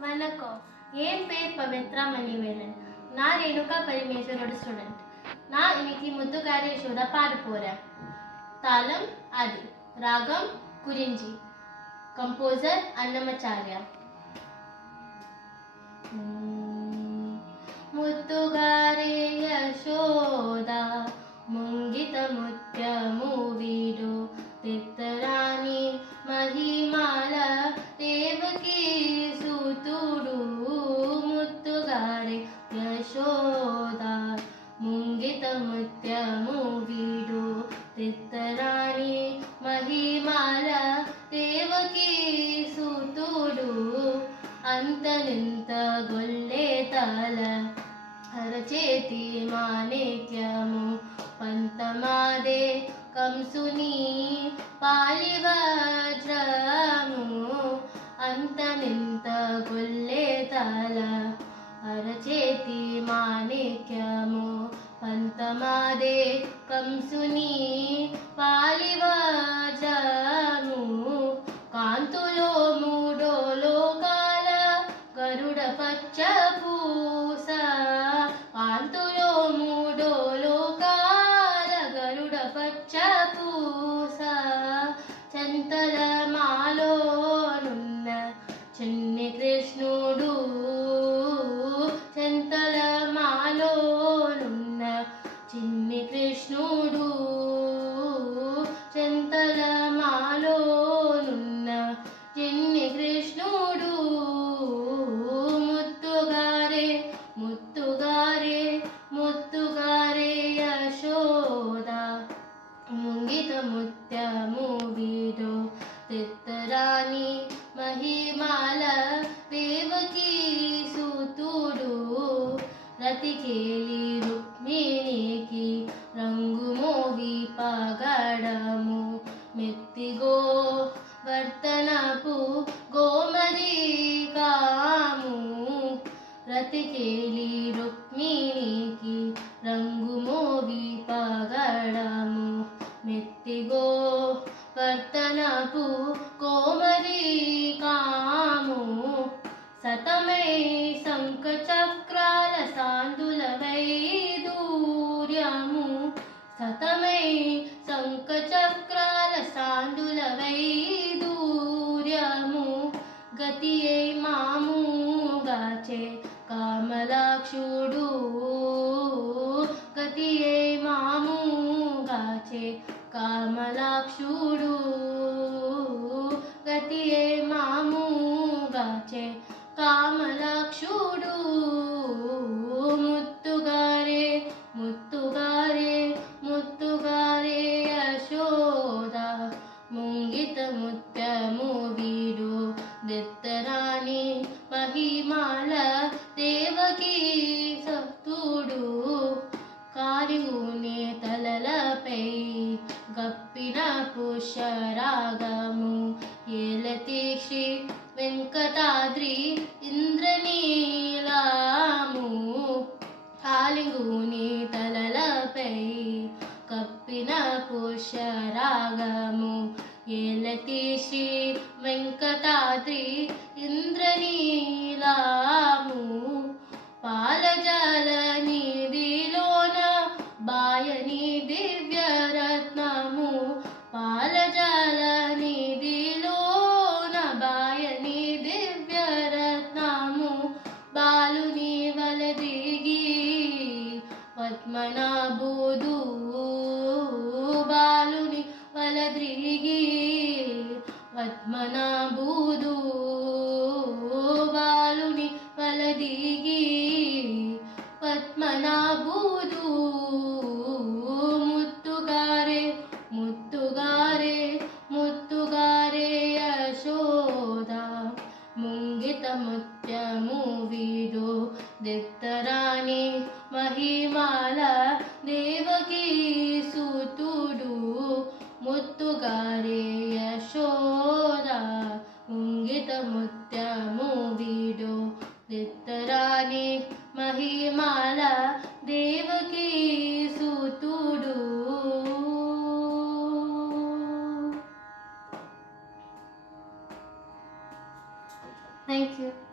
வணக்கம். என் பேர் பவித்ரா மணிவேலன். நான் ரேணுகா பரிமேஸ்வரோட ஸ்டூடெண்ட். நான் இன்னைக்கு முத்துக்காரி யசோதா பாட போறேன். தாளம் ஆதி, ராகம் குறிஞ்சி, கம்போசர் அன்னமாச்சாரியா. ಮುತ್ತುಗಾರೆ ಯಶೋದ ಮುಂಗಿತ ಮುತ್ಯಮು ವೀಡು ತಿತ್ತರಾಣಿ ಮಹಿಮಾಲ ದೇವಕಿ ಸುತುಡು. ಮುತ್ತುಗಾರೆ ಯಶೋದ ಮುಂಗಿತ ಮುತ್ಯಮು ವೀಡು ತಿತ್ತರಾಣಿ ಮಹಿಮಾಲ ದೇವಕಿ ಸುತುಡು. ಅಂತ ನಿಂತ ಗೊಲ್ಲೆ ತಾಲ ಹರಚೇತಿ ಮಾಣಿಕ್ಯಮು పంతమాదే కంసుని పాలివజ్రము. అంతనింత గొల్లే తల అరచేతి మాణిక్యము పంతమాదే కంసుని పాలివజ్రము. కాంతులో మూడో లోకాల గరుడ పచ్చ పూస. కాంతులో మూడో లోకాల గరుడ పచ్చ పూస. చెంతల మాలోనున్న చిన్ని కృష్ణుడు. చెంతల మాలోనున్న చిన్ని కృష్ణుడు. చెంతల మాలోనున్న చిన్ని కృష్ణుడు. ముత్తుగారే ముత్తుగారే ముత్తుగారే యశోద ముంగిత ముత్యము వీడు తిత్తరాణి మహిమాల దేవకీ సుతుడు. రతికేలి రుక్మిణికి రంగు మోవి పగడము మెత్తిగో వర్తనపు గోమరీకాము. రతికేలి రుక్మిణికి రంగు మోవి పగడము మెత్తిగో వర్తనపు కోమరీకాము. సతమై శంఖ చక్రాల సాందుల వైదూర్యము. సతమై శంఖ చక్రాల సాందుల వైదూర్యము. గతియే మాముగాచే కామలాక్షుడు. గతియే మాముగాచే కామలాక్షుడు. గతియే మాముగాచే కామలాక్షుడు. ముత్తుగారే ముత్తుగారే ముత్తుగారే యశోద ముంగిత ముత్యము వీడు దిత్తరాణి మహిమాల దేవకీ సతుడు. కాలిగునే తలలపై గప్పిన పుష్యరాగము ఏలతి శ్రీ వెంకటాద్రి ఇంద్రనీలము. కాలిగునే తలలపై కప్పిన పుష్యరాగము ఏలతి శ్రీ వెంకటాద్రి ఇంద్రనీలము. పాలజాల నిధిలోన బాయని దివ్యరత్నము. పాలజాల నిధిలోన బాయని దివ్యరత్నము. బాలుని వలదిగి పద్మనాభుడు. బాలుని వలద్రిగి పద్మనాభుడు. బాలుని వలదిగి పద్మనాభుడు. ముత్తుగారే ముత్తుగారే ముత్తుగారే యశోద ముంగిత ముత్యము వీడు దిత్తరాణి మహిమాల దేవకీ సుతుడు. ముత్తుగారే యశోద ముంగిత ముత్యము వీడు దిత్తరాణి మహిమాల దేవకీ సుతుడు. Thank you.